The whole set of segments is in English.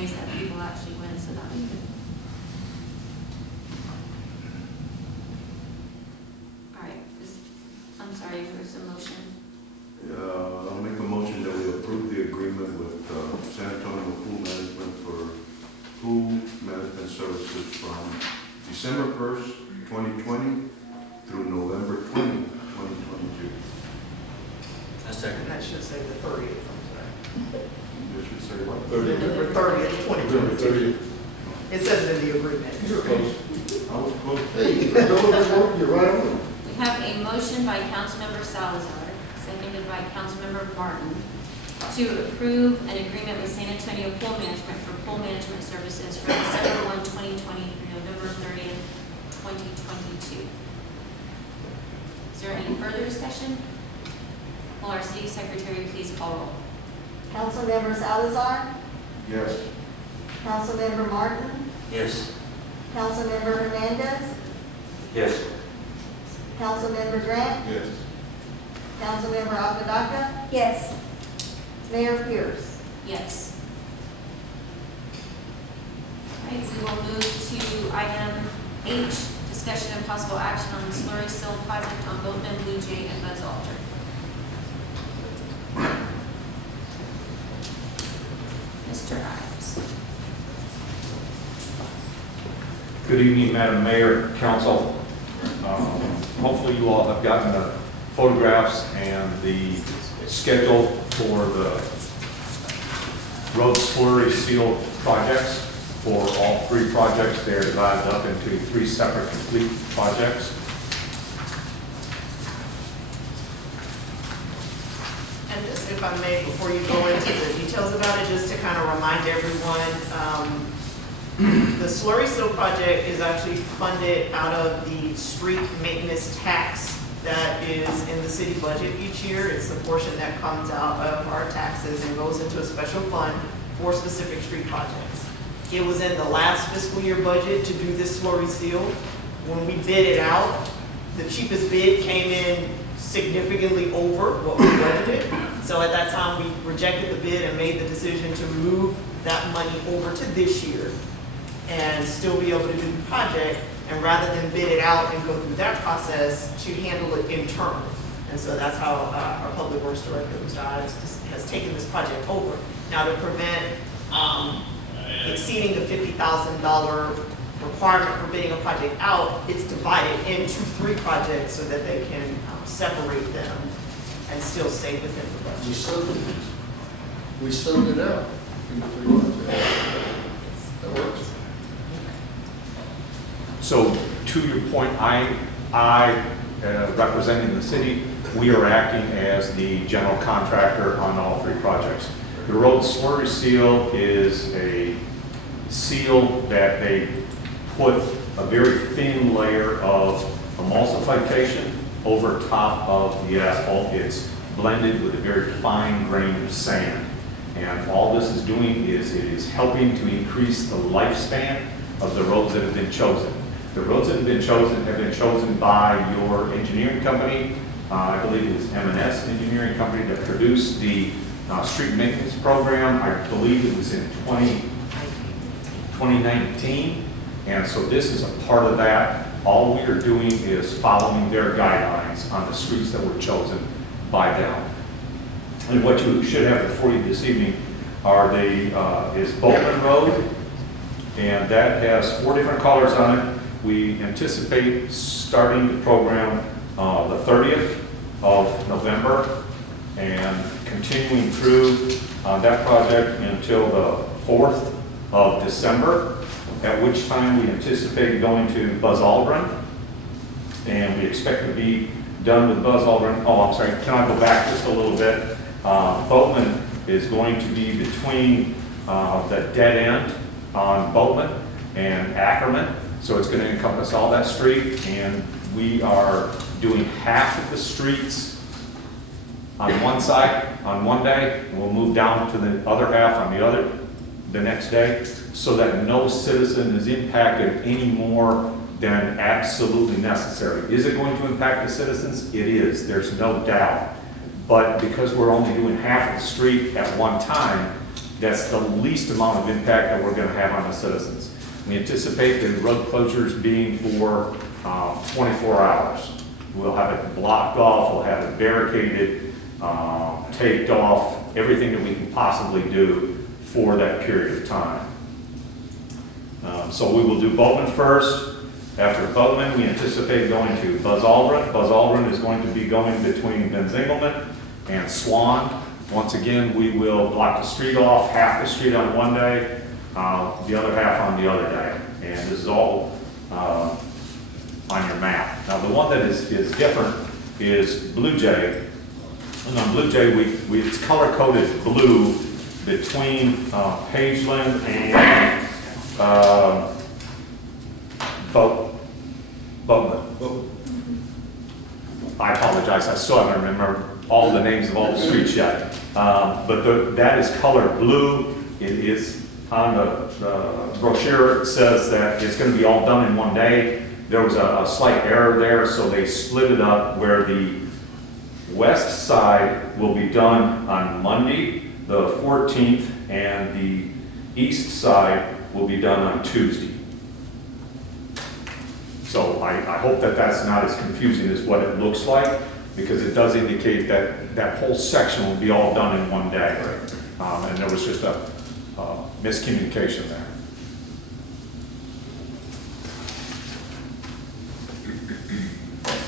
nice that people actually went, so that was good. All right, I'm sorry, there's a motion. I'll make a motion that we approve the agreement with San Antonio Pool Management for pool management services from December 1st, 2020 through November 20, 2022. I second. That should say the 30th, I'm sorry. You should say what? November 30th, 2022. It says it in the agreement. You're close. I was close. Hey, you're right on. We have a motion by Councilmember Salazar, seconded by Councilmember Martin, to approve an agreement with San Antonio Pool Management for pool management services from December 1, 2020 through November 30th, 2022. Is there any further discussion? Will our city secretary please call roll? Councilmember Salazar, Yes. Councilmember Martin, Yes. Councilmember Hernandez, Yes. Councilmember Grant, Yes. Councilmember Apodaca, Yes. Mayor Pierce. Yes. All right, we will move to item H, discussion and possible action on the slurry sill project on Boatman, Blue Jay, and Buzz Aldrin. Mr. Ives. Good evening, Madam Mayor, Council. Hopefully you all have gotten the photographs and the schedule for the road slurry seal projects. For all three projects, they're divided up into three separate complete projects. And just if I may, before you go into the details about it, just to kind of remind everyone, the slurry seal project is actually funded out of the street maintenance tax that is in the city budget each year. It's the portion that comes out of our taxes and goes into a special fund for specific street projects. It was in the last fiscal year budget to do this slurry seal. When we bid it out, the cheapest bid came in significantly over what we budgeted. So at that time, we rejected the bid and made the decision to move that money over to this year and still be able to do the project, and rather than bid it out and go through that process, to handle it internally. And so that's how our Public Works Director, Mr. Ives, has taken this project over. Now, to prevent exceeding the $50,000 requirement for bidding a project out, it's divided into three projects so that they can separate them and still stay within the budget. We subbed it out. That works. So to your point, representing the city, we are acting as the general contractor on all three projects. The road slurry seal is a seal that they put a very thin layer of emulsification over top of the asphalt. It's blended with a very fine grain of sand. And all this is doing is it is helping to increase the lifespan of the roads that have been chosen. The roads that have been chosen by your engineering company. I believe it was M&S Engineering Company that produced the street maintenance program. I believe it was in 2019. And so this is a part of that. All we are doing is following their guidelines on the streets that were chosen by them. And what you should have before you this evening is Boatman Road, and that has 4 different colors on it. We anticipate starting the program the 30th of November and continuing through that project until the 4th of December, at which time we anticipate going to Buzz Aldrin, and we expect to be done with Buzz Aldrin. Oh, I'm sorry, can I go back just a little bit? Boatman is going to be between the dead end on Boatman and Ackerman, so it's going to encompass all that street, and we are doing half of the streets on one side on one day. We'll move down to the other half on the next day, so that no citizen is impacted any more than absolutely necessary. Is it going to impact the citizens? It is, there's no doubt. But because we're only doing half of the street at one time, That's the least amount of impact that we're gonna have on the citizens. We anticipate the road closures being for 24 hours. We'll have it blocked off, we'll have it barricaded, taped off, everything that we can possibly do for that period of time. So we will do Bowman first. After Bowman, we anticipate going to Buzz Aldrin. Buzz Aldrin is going to be going between Ben Zingelman and Swan. Once again, we will block the street off, half the street on one day, the other half on the other day. And this is all on your map. Now, the one that is different is Blue Jay. And on Blue Jay, it's color-coded blue between Pageland and Bowman. I apologize, I still haven't remembered all the names of all the streets yet. But that is colored blue. It is on the brochure, it says that it's going to be all done in one day. There was a slight error there, so they split it up where the west side will be done on Monday, the 14th, and the east side will be done on Tuesday. So I hope that that's not as confusing as what it looks like, because it does indicate that that whole section will be all done in one day. And there was just a miscommunication there.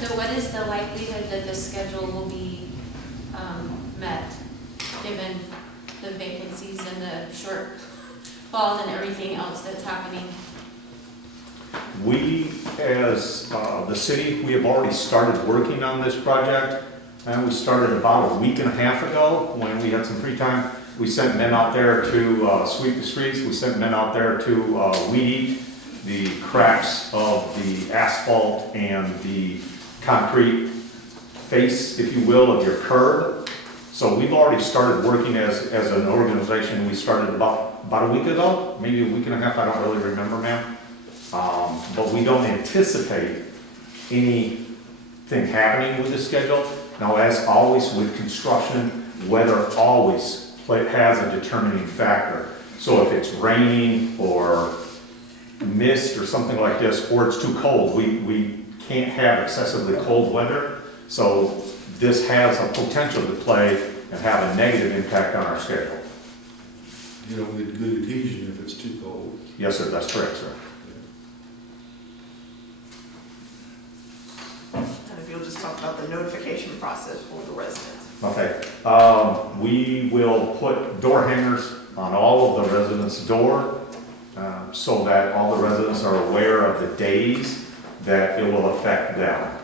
So what is the likelihood that the schedule will be met, given the vacancies and the shortfalls and everything else that's happening? We, as the city, we have already started working on this project, and we started about a week and a half ago when we had some free time. We sent men out there to sweep the streets. We sent men out there to weed eat the cracks of the asphalt and the concrete face, if you will, of your curb. So we've already started working as an organization. We started about a week ago, maybe a week and a half, I don't really remember, ma'am. But we don't anticipate anything happening with the schedule. Now, as always with construction, weather always has a determining factor. So if it's raining or mist or something like this, or it's too cold, we can't have excessively cold weather. So this has a potential to play and have a negative impact on our schedule. You know, we get good adhesion if it's too cold. Yes, sir, that's correct, sir. And if you'll just talk about the notification process for the residents. Okay, we will put door hangers on all of the residents' door so that all the residents are aware of the days that it will affect them.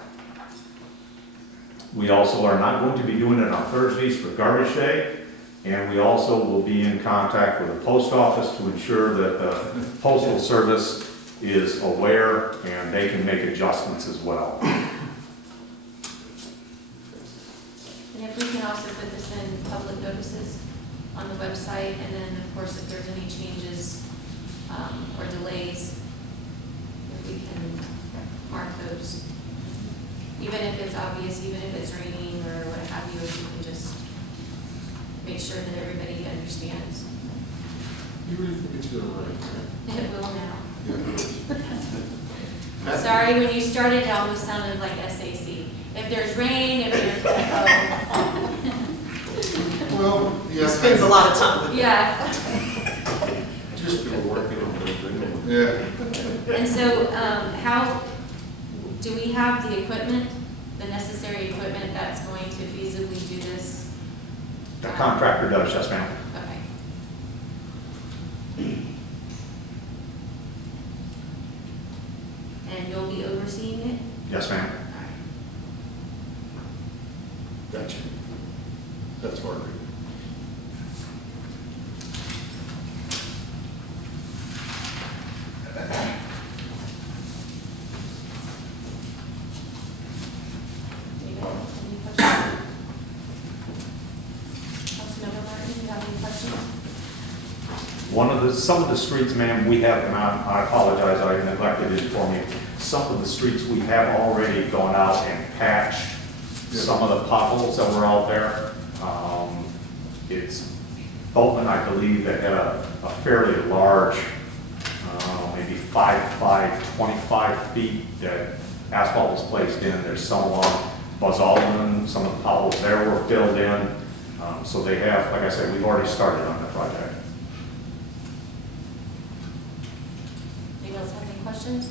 We also are not going to be doing it on Thursdays for garbage day, and we also will be in contact with the post office to ensure that the postal service is aware and they can make adjustments as well. And if we can also put this in public notices on the website, and then, of course, if there's any changes or delays, if we can mark those. Even if it's obvious, even if it's raining or what have you, if you can just make sure that everybody understands. You really think it's gonna rain? It will now. Yeah. Sorry, when you started, it almost sounded like SAC. If there's rain, if there's, Well, He yeah. spends a lot of time with it. yeah. Just been working on that thing. Yeah. And so, how, do we have the equipment, the necessary equipment that's going to feasibly do this? The contractor does, yes, ma'am. Okay. And you'll be overseeing it? Yes, ma'am. Gotcha. That's hard. Any questions? Councilmember Martin, do you have any questions? Some of the streets, ma'am, we have, and I apologize, I neglected it for me. Some of the streets we have already gone out and patched some of the potholes that were out there. It's Boatman, I believe, that had a fairly large, maybe 5 by 25 feet that asphalt was placed in. There's some along Buzz Aldrin, some of the potholes there were filled in. So they have, like I said, we've already started on the project. Anyone else have any questions?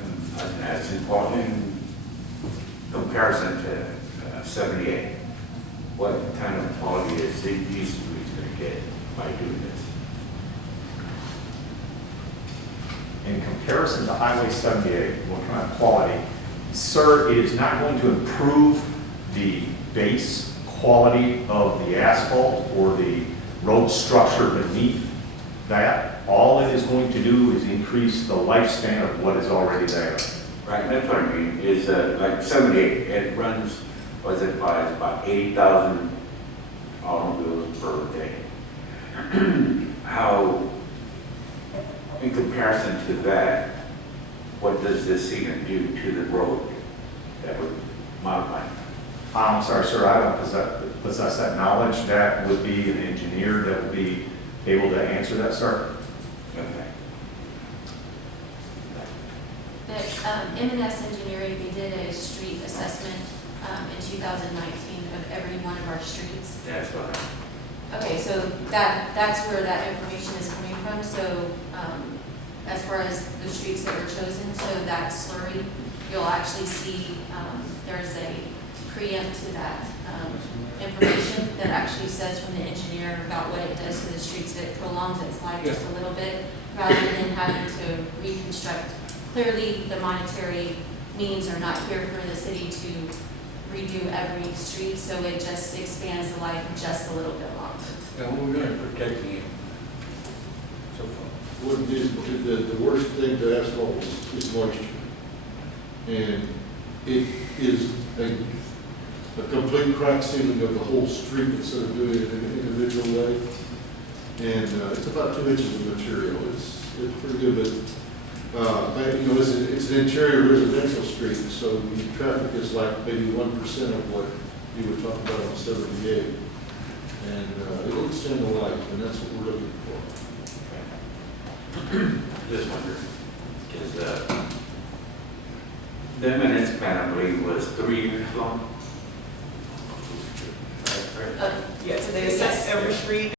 And that's important in comparison to 78. What kind of quality is these streets going to get by doing this? In comparison to Highway 78, what kind of quality? Sir, it is not going to improve the base quality of the asphalt or the road structure beneath that. All it is going to do is increase the lifespan of what is already there. Right, that's what I mean, is like 78, it runs, was it by about 80,000 automobiles per day. How, in comparison to that, what does this thing do to the road that would modify it? I'm sorry, sir, I don't possess that knowledge. That would be an engineer that would be able to answer that, sir. Okay. The M&S Engineering, we did a street assessment in 2019 of every one of our streets. That's what Okay, so that's where that information is coming from. So as far as the streets that were chosen, so that slurry, you'll actually see there's a preempt to that information that actually says from the engineer about what it does to the streets, that it prolongs its life just a little bit, rather than having to reconstruct. Clearly, the monetary means are not here for the city to redo every street, so it just expands the life just a little bit longer. And we're going to protect it. So far. What it is, the worst thing to asphalt is moisture. And it is a complete crack sealing of the whole street instead of doing it in an individual way. And it's about 2 inches of material. It's pretty good, but you know, it's an interior residential street, so the traffic is like maybe 1% of what you were talking about on 78. And it'll extend the life, and that's what we're looking for. Just wondering, because the minutes plan, I believe, was 3 years long. Right. Yeah, so they assess every street